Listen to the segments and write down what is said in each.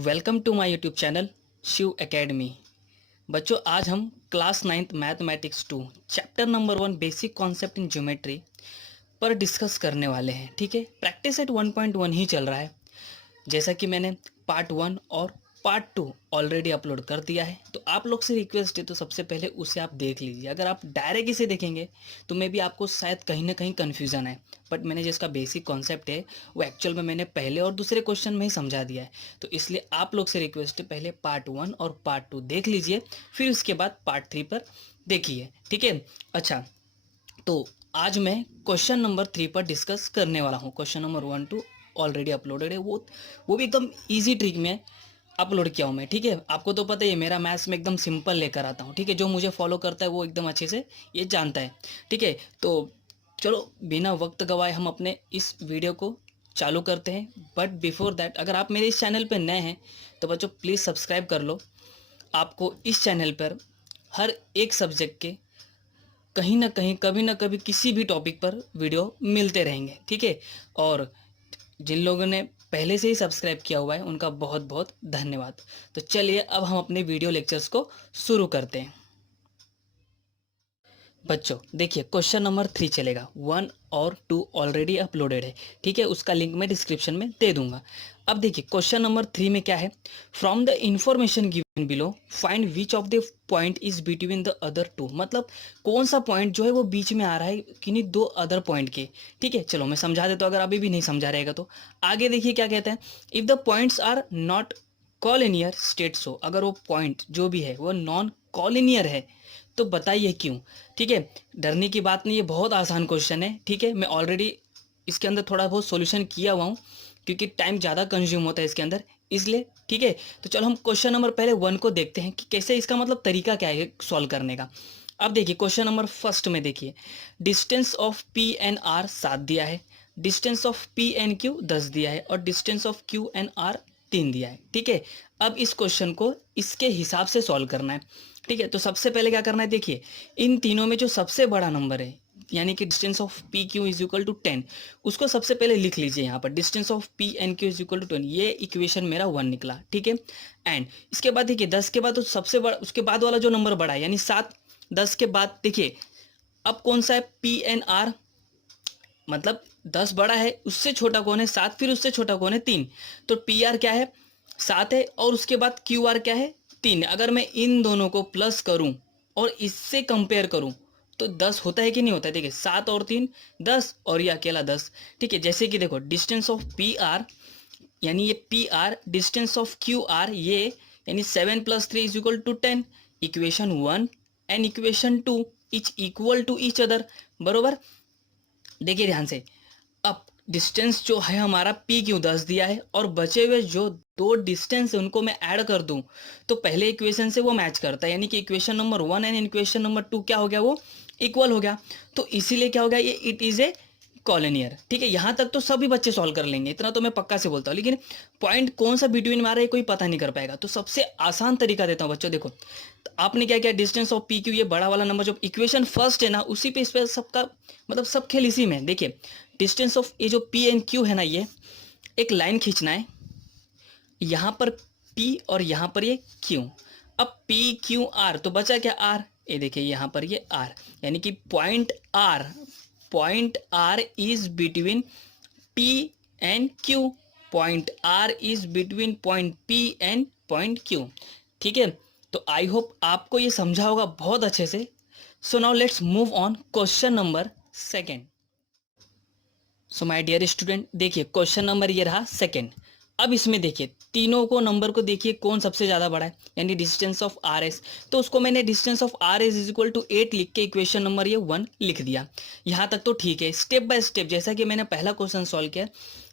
Welcome to my YouTube channel Shiv Academy. बच्चों, आज हम class 9th mathematics 2 chapter number 1 basic concept in geometry पर discuss करने वाले हैं। ठीक है, प्रैक्टिस एट 1.1 ही चल रहा है। जैसा कि मैंने पार्ट 1 और पार्ट 2 ऑलरेडी अपलोड कर दिया है, तो आप लोग से रिक्वेस्ट है तो सबसे पहले उसे आप देख लीजिए। अगर आप डायरेक्ट इसे देखेंगे तो मे भी आपको शायद कहीं ना कहीं कन्फ्यूज़न है, बट मैंने जिसका बेसिक कॉन्सेप्ट है वो एक्चुअल में मैंने पहले और दूसरे क्वेश्चन में ही समझा दिया है। तो इसलिए आप लोग से रिक्वेस्ट है, पहले पार्ट 1 और पार्ट 2 देख लीजिए, फिर उसके बाद पार्ट 3 पर देखिए। ठीक है, अच्छा, तो आज मैं क्वेश्चन नंबर 3 पर डिस्कस करने वाला हूँ। Question number 1 two already uploaded है, वो भी एकदम इजी ट्रिक में अपलोड किया हूँ मैं। ठीक है, आपको तो पता ही है मेरा मैथ्स में एकदम सिंपल लेकर आता हूँ। ठीक है, जो मुझे फॉलो करता है वो एकदम अच्छे से ये जानता है। ठीक है, तो चलो बिना वक्त गवाए हम अपने इस वीडियो को चालू करते हैं। बट बिफोर दैट, अगर आप मेरे इस चैनल पर नए हैं तो बच्चों प्लीज़ सब्सक्राइब कर लो। आपको इस चैनल पर हर एक सब्जेक्ट के कहीं ना कहीं कभी ना कभी किसी भी टॉपिक पर वीडियो मिलते रहेंगे। ठीक है, और जिन लोगों ने पहले से ही सब्सक्राइब किया हुआ है उनका बहुत बहुत धन्यवाद। तो चलिए अब हम अपने वीडियो लेक्चर्स को शुरू करते हैं। बच्चों देखिए, क्वेश्चन नंबर 3 चलेगा। 1 और 2 ऑलरेडी अपलोडेड है। ठीक है, उसका लिंक मैं डिस्क्रिप्शन में दे दूंगा। अब देखिए क्वेश्चन नंबर 3 में क्या है। From the information given below find which of the point is between the other two. मतलब कौन सा पॉइंट जो है वो बीच में आ रहा है किन्हीं दो अदर पॉइंट के। ठीक है, चलो मैं समझा देता हूँ, अगर अभी भी नहीं समझा रहेगा तो। आगे देखिए क्या कहते हैं। If the points are not collinear state so. अगर वो पॉइंट जो भी है वो नॉन कॉलिनियर है तो बताइए क्यों। ठीक है, डरने की बात नहीं, ये बहुत आसान क्वेश्चन है। ठीक है, मैं ऑलरेडी इसके अंदर थोड़ा बहुत सॉल्यूशन किया हुआ हूँ क्योंकि टाइम ज़्यादा कंज्यूम होता है इसके अंदर, इसलिए। ठीक है, तो चलो हम क्वेश्चन नंबर पहले 1 को देखते हैं कि कैसे, इसका मतलब तरीका क्या है सॉल्व करने का। अब देखिए क्वेश्चन नंबर फर्स्ट में देखिए, distance of P and R 7 दिया है, distance of P and Q 10 दिया है और distance of Q and R 3 दिया है। ठीक है, अब इस क्वेश्चन को इसके हिसाब से सॉल्व करना है। ठीक है, तो सबसे पहले क्या करना है, देखिए इन तीनों में जो सबसे बड़ा नंबर है यानी कि distance of P Q is equal to 10, उसको सबसे पहले लिख लीजिए यहाँ पर। Distance of P and Q is equal to 10, ये इक्वेशन मेरा 1 निकला। ठीक है, एंड इसके बाद देखिए 10 के बाद तो सबसे बड़ा, उसके बाद वाला जो नंबर बड़ा है यानी 7। 10 के बाद देखिए अब कौन सा है, पी एन आर, मतलब 10 बड़ा है, उससे छोटा कौन है 7, फिर उससे छोटा कौन है 3। तो पी आर क्या है 7 है, और उसके बाद क्यू आर क्या है 3। अगर मैं इन दोनों को प्लस करूं और इससे कंपेयर करूं तो 10 होता है कि नहीं होता है। देखिए 7 और 3 10, और ये अकेला 10। ठीक है, जैसे कि देखो डिस्टेंस ऑफ पी आर यानी ये P R, distance of Q R ये यानी 7 + 3 is equal to 10। Equation 1 and equation 2 each equal to each other. बरोबर, देखिए ध्यान से। अब डिस्टेंस जो है हमारा पी क्यू 10 दिया है, और बचे हुए जो दो डिस्टेंस है उनको मैं ऐड कर दूं तो पहले इक्वेशन से वो मैच करता है, यानी कि equation number 1 and equation number 2 क्या हो गया, वो इक्वल हो गया। तो इसीलिए क्या हो गया, ये इट इज ए कॉलिनियर। ठीक है, यहां तक तो सभी बच्चे सॉल्व कर लेंगे, इतना तो मैं पक्का से बोलता हूँ। लेकिन पॉइंट कौन सा बिटवीन में आ रहा है कोई पता नहीं कर पाएगा। तो सबसे आसान तरीका देता हूँ बच्चों, देखो तो आपने क्या किया, डिस्टेंस ऑफ पी क्यू ये बड़ा वाला नंबर जो इक्वेशन फर्स्ट है ना उसी पे इस पे सबका मतलब सब खेल इसी में। देखिए डिस्टेंस ऑफ ये जो पी एन क्यू है ना, ये एक लाइन खींचना है, यहाँ पर P और यहाँ पर ये Q। अब P Q R तो बचा क्या R, ये देखिए यहाँ पर ये R, यानी कि point R is between P and Q। Point R is between point P and point Q। ठीक है, तो आई होप आपको ये समझा होगा बहुत अच्छे से। So now let's move on question number second. So my dear student, देखिए क्वेश्चन नंबर ये रहा सेकेंड। अब इसमें देखिए तीनों को नंबर को देखिए कौन सबसे ज़्यादा बड़ा है, यानी डिस्टेंस ऑफ आर एस। तो उसको मैंने distance of R S is equal to 8 लिख के इक्वेशन नंबर ये 1 लिख दिया। यहाँ तक तो ठीक है। स्टेप बाय स्टेप जैसा कि मैंने पहला क्वेश्चन सॉल्व किया,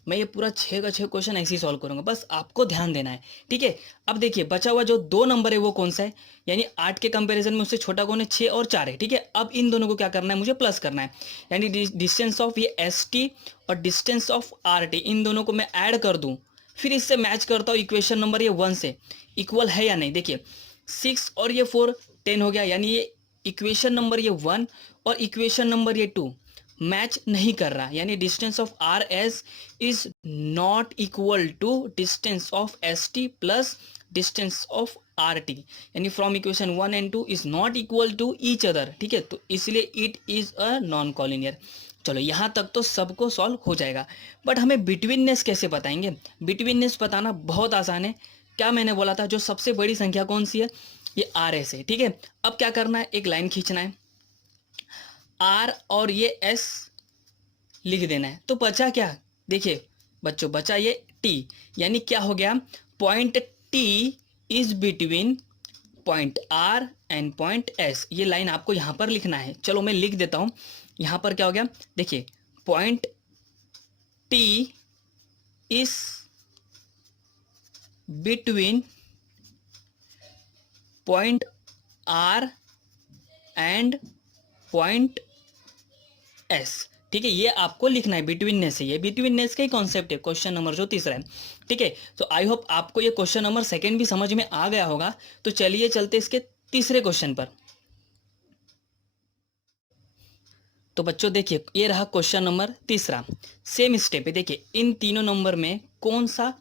मैं ये पूरा 6 का 6 क्वेश्चन ऐसे ही सॉल्व करूंगा, बस आपको ध्यान देना है। ठीक है, अब देखिए बचा हुआ जो 2 नंबर है वो कौन सा है, यानी 8 के कंपैरिजन में उससे छोटा कौन है, 6 और 4 है। ठीक है, अब इन दोनों को क्या करना है, मुझे प्लस करना है, यानी डिस्टेंस ऑफ ये एस टी और डिस्टेंस ऑफ आर टी, इन दोनों को मैं ऐड कर दूं, फिर इससे मैच करता हूँ इक्वेशन नंबर ये 1 से इक्वल है या नहीं। देखिए 6 और ये 4 10 हो गया, यानी ये इक्वेशन नंबर ये 1 और इक्वेशन नंबर ये 2 मैच नहीं कर रहा, यानी distance of R S is not equal to distance of S T plus distance of R T, यानी from equation 1 and 2 is not equal to each other, ठीक है, तो इसलिए it is a non collinear. चलो यहाँ तक तो सबको सॉल्व हो जाएगा, बट हमें बिटवीननेस कैसे बताएंगे? बिटवीननेस बताना बहुत आसान है। क्या मैंने बोला था, जो सबसे बड़ी संख्या कौन सी है? ये आर एस है, ठीक है। अब क्या करना है, एक लाइन खींचना है, आर और ये एस लिख देना है, तो बचा क्या? देखिए बच्चों, बचा ये टी, यानी क्या हो गया, point T is between point R and point S. ये लाइन आपको यहां पर लिखना है। चलो मैं लिख देता हूं। यहां पर क्या हो गया, देखिए point T is between point R and point S, ठीक है, ये आपको लिखना है। बिटवीननेस है, ये बिटवीननेस का ही कॉन्सेप्ट है, क्वेश्चन नंबर जो तीसरा है, ठीक है। तो आई होप आपको ये क्वेश्चन नंबर सेकंड भी समझ में आ गया होगा। तो चलिए चलते इसके तीसरे क्वेश्चन पर। तो बच्चों देखिए, ये रहा क्वेश्चन नंबर तीसरा, सेम स्टेप है। देखिए इन तीनों नंबर में कौन सा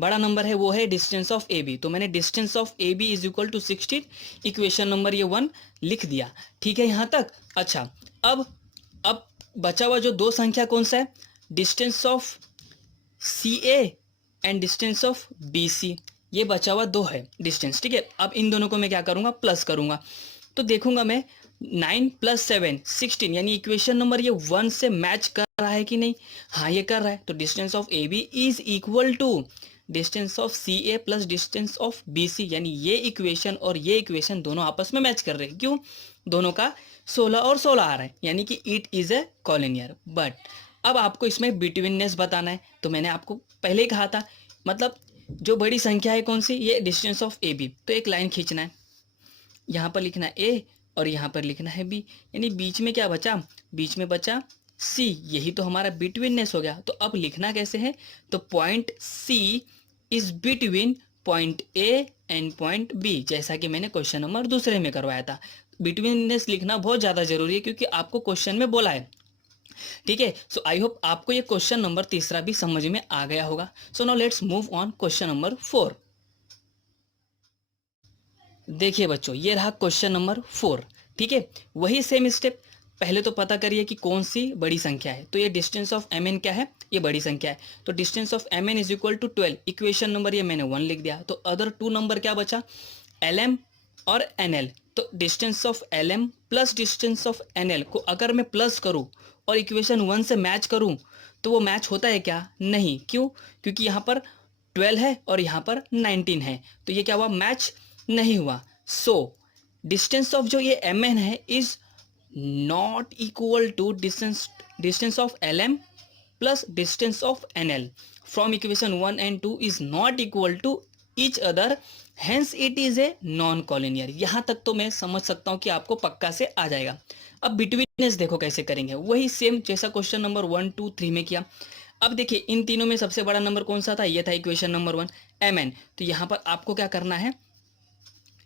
बड़ा नंबर है? वो है डिस्टेंस ऑफ ए बी। तो मैंने distance of A B is equal to 16, equation number ये 1 लिख दिया, ठीक है यहाँ तक। अच्छा, अब बचा हुआ जो दो संख्या कौन सा है? Distance of C A and distance of B C, ये बचा हुआ दो है डिस्टेंस, ठीक है। अब इन दोनों को मैं क्या करूँगा, प्लस करूँगा। तो देखूंगा मैं 9 + 7 16, यानी इक्वेशन नंबर ये 1 से मैच कर रहा है कि नहीं? हाँ ये कर रहा है। तो distance of A B is equal to distance of C A plus distance of B C, यानी ये इक्वेशन और ये इक्वेशन दोनों आपस में मैच कर रहे हैं। क्यों? दोनों का 16 और 16 आ रहा है, यानी कि it is A collinear. But अब आपको इसमें बिटवीननेस बताना है। तो मैंने आपको पहले ही कहा था, मतलब जो बड़ी संख्या है कौन सी? ये डिस्टेंस ऑफ ए बी। तो एक लाइन खींचना है, यहाँ पर लिखना है ए और यहाँ पर लिखना है बी, यानी बीच में क्या बचा? बीच में बचा सी, यही तो हमारा बिटवीननेस हो गया। तो अब लिखना कैसे है? तो point C is between point A and point B, जैसा कि मैंने क्वेश्चन नंबर दूसरे में करवाया था। बिटवीननेस लिखना बहुत ज़्यादा जरूरी है, क्योंकि आपको क्वेश्चन में बोला है, ठीक है। सो आई होप आपको ये क्वेश्चन नंबर तीसरा भी समझ में आ गया होगा। सो now let's move on question number 4। देखिए बच्चों, ये रहा क्वेश्चन नंबर 4, ठीक है। वही सेम स्टेप, पहले तो पता करिए कि कौन सी बड़ी संख्या है। तो ये डिस्टेंस ऑफ एम एन क्या है? ये बड़ी संख्या है। तो distance of M N is equal to 12, equation number ये मैंने 1 लिख दिया। तो अदर टू नंबर क्या बचा? एल एम और एन एल। तो distance of L M plus distance of N L को अगर मैं प्लस करूँ और इक्वेशन 1 से मैच करूँ, तो वो मैच होता है क्या? नहीं। क्यों? क्योंकि यहाँ पर 12 है और यहाँ पर 19 है, तो ये क्या हुआ? मैच नहीं हुआ। सो डिस्टेंस ऑफ जो ये एम एन है is not equal to distance of L M plus distance of N L from equation 1 and 2 is not equal to each other, hence it is a non collinear. यहां तक तो मैं समझ सकता हूं कि आपको पक्का से आ जाएगा। अब बिटवीननेस देखो कैसे करेंगे, वही सेम जैसा क्वेश्चन नंबर 1 2 3 में किया। अब देखिए इन तीनों में सबसे बड़ा नंबर कौन सा था? ये था इक्वेशन नंबर 1, एम एन। तो यहां पर आपको क्या करना है?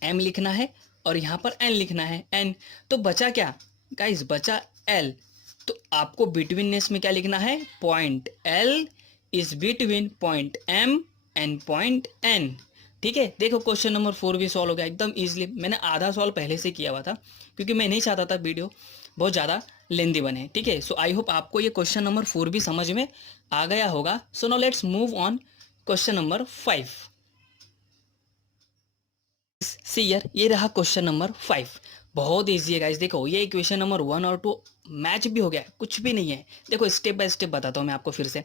एम लिखना है और यहाँ पर एन लिखना है, एन। तो बचा क्या गाइस? बचा एल। तो आपको बिटवीननेस में क्या लिखना है? Point L is between point M and point N, ठीक है। देखो क्वेश्चन नंबर 4 भी सॉल्व हो गया एकदम इजीली। मैंने आधा सॉल्व पहले से किया हुआ था, क्योंकि मैं नहीं चाहता था वीडियो बहुत ज़्यादा लेंदी बने, ठीक है। सो आई होप आपको ये क्वेश्चन नंबर 4 भी समझ में आ गया होगा। सो now let's move on question number 5। सी यार, ये रहा क्वेश्चन नंबर 5, बहुत इजी है गाइस। देखो ये इक्वेशन नंबर 1 और 2 मैच भी हो गया, कुछ भी नहीं है। देखो स्टेप बाय स्टेप बताता हूँ मैं आपको फिर से।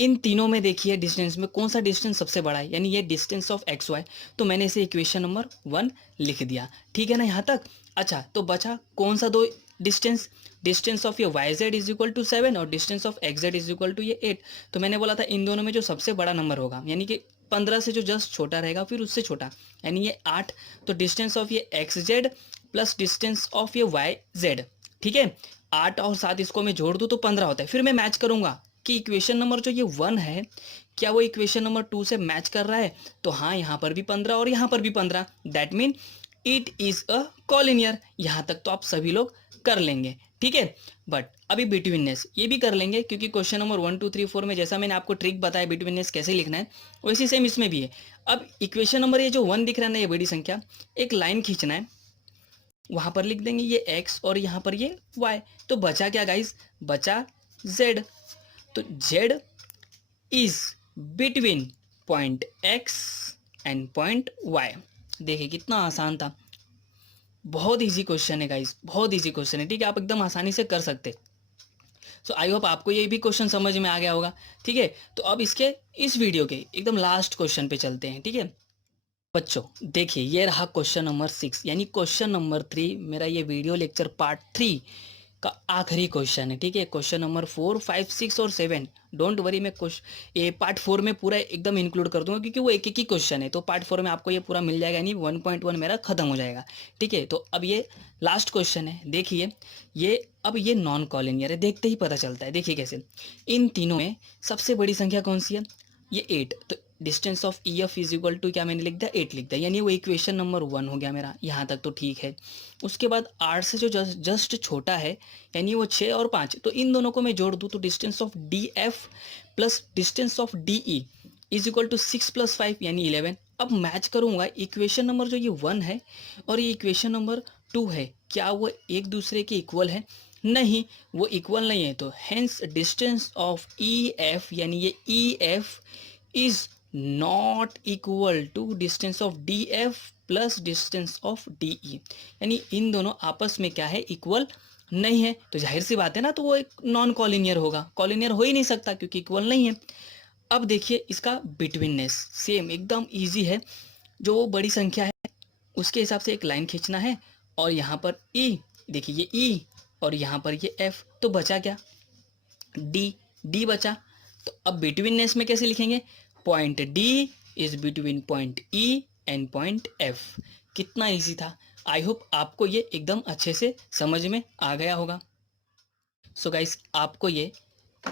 इन तीनों में देखिए डिस्टेंस में कौन सा डिस्टेंस सबसे बड़ा है, यानी ये डिस्टेंस ऑफ एक्स वाई। तो मैंने इसे इक्वेशन नंबर 1 लिख दिया, ठीक है ना यहाँ तक। अच्छा, तो बचा कौन सा दो डिस्टेंस? डिस्टेंस ऑफ ये Y Z is equal to 7 और distance of X Z is equal to ये 8। तो मैंने बोला था इन दोनों में जो सबसे बड़ा नंबर होगा, यानी कि 15 से जो जस्ट छोटा रहेगा फिर उससे छोटा, यानी ये 8। तो डिस्टेंस ऑफ ये x Z plus distance of ये वाई जेड, ठीक है। 8 और 7 इसको मैं जोड़ दूँ तो 15 होता है। फिर मैं मैच करूंगा कि इक्वेशन नंबर जो ये 1 है, क्या वो इक्वेशन नंबर 2 से मैच कर रहा है? तो हाँ, यहाँ पर भी 15 और यहाँ पर भी 15, that mean it is a collinear. यहाँ तक तो आप सभी लोग कर लेंगे, ठीक है। बट अभी बिटवीननेस ये भी कर लेंगे, क्योंकि क्वेश्चन नंबर 1 2 3 4 में जैसा मैंने आपको ट्रिक बताया बिटवीननेस कैसे लिखना है, वैसे सेम इसमें भी है। अब इक्वेशन नंबर ये जो 1 दिख रहा है ना, ये बड़ी संख्या, एक लाइन खींचना है, वहां पर लिख देंगे ये x और यहाँ पर ये y। तो बचा क्या गाइस, बचा z। तो z is between point x and point y। देखिए कितना आसान था, बहुत इजी क्वेश्चन है गाइस, बहुत इजी क्वेश्चन है, ठीक है। आप एकदम आसानी से कर सकते। सो आई होप आपको ये भी क्वेश्चन समझ में आ गया होगा, ठीक है। तो अब इसके इस वीडियो के एकदम लास्ट क्वेश्चन पे चलते हैं, ठीक है बच्चों। देखिए ये रहा क्वेश्चन नंबर 6, यानी क्वेश्चन नंबर 3 मेरा ये वीडियो लेक्चर पार्ट 3 का आखिरी क्वेश्चन है, ठीक है। क्वेश्चन नंबर 4 5 6 और 7 डोंट वरी, मैं क्वेश्चन ये पार्ट 4 में पूरा एकदम इंक्लूड कर दूंगा, क्योंकि वो एक एक ही क्वेश्चन है। तो पार्ट 4 में आपको ये पूरा मिल जाएगा, यानी 1.1 मेरा खत्म हो जाएगा, ठीक है। तो अब ये लास्ट क्वेश्चन है, देखिए ये अब ये नॉन कॉलिनियर है, देखते ही पता चलता है। देखिए कैसे, इन तीनों में सबसे बड़ी संख्या कौन सी है, ये 8। तो distance of E F is equal to क्या मैंने लिख दिया, 8 लिख दिया, यानी वो इक्वेशन नंबर 1 हो गया मेरा, यहाँ तक तो ठीक है। उसके बाद 8 से जो जस्ट छोटा है, यानी वो 6 और 5, तो इन दोनों को मैं जोड़ दूँ तो distance of D F plus distance of D E is equal to 6 + 5 यानी 11। अब मैच करूँगा इक्वेशन नंबर जो ये 1 है और ये इक्वेशन नंबर 2 है, क्या वो एक दूसरे के इक्वल है, नहीं वो इक्वल नहीं है। तो hence distance of E F, यानी ये E F is not equal to distance of D F plus distance of D E, यानी इन दोनों आपस में क्या है, इक्वल नहीं है। तो जाहिर सी बात है ना, तो वो एक नॉन कॉलिनियर होगा, कॉलिनियर हो ही नहीं सकता क्योंकि इक्वल नहीं है। अब देखिए इसका बिटवीननेस सेम एकदम इजी है, जो बड़ी संख्या है उसके हिसाब से एक लाइन खींचना है, और यहाँ पर ई, देखिए ये ई और यहाँ पर ये एफ, तो बचा क्या, डी, डी बचा। तो अब बिटवीननेस में कैसे लिखेंगे, point D is between point E and point F. कितना इजी था, आई होप आपको ये एकदम अच्छे से समझ में आ गया होगा। सो गाइस आपको ये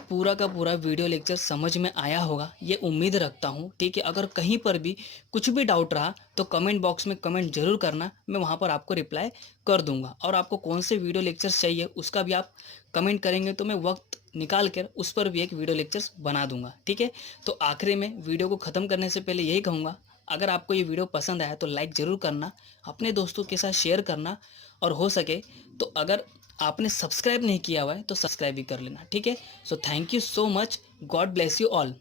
पूरा का पूरा वीडियो लेक्चर समझ में आया होगा, ये उम्मीद रखता हूँ, ठीक है। अगर कहीं पर भी कुछ भी डाउट रहा तो कमेंट बॉक्स में कमेंट जरूर करना, मैं वहाँ पर आपको रिप्लाई कर दूंगा। और आपको कौन से वीडियो लेक्चर्स चाहिए उसका भी आप कमेंट करेंगे तो मैं वक्त निकाल कर उस पर भी एक वीडियो लेक्चर्स बना दूंगा, ठीक है। तो आखिरी में वीडियो को ख़त्म करने से पहले यही कहूँगा, अगर आपको ये वीडियो पसंद आया तो लाइक ज़रूर करना, अपने दोस्तों के साथ शेयर करना, और हो सके तो अगर आपने सब्सक्राइब नहीं किया हुआ है तो सब्सक्राइब भी कर लेना, ठीक है। So thank you so much, God bless you all.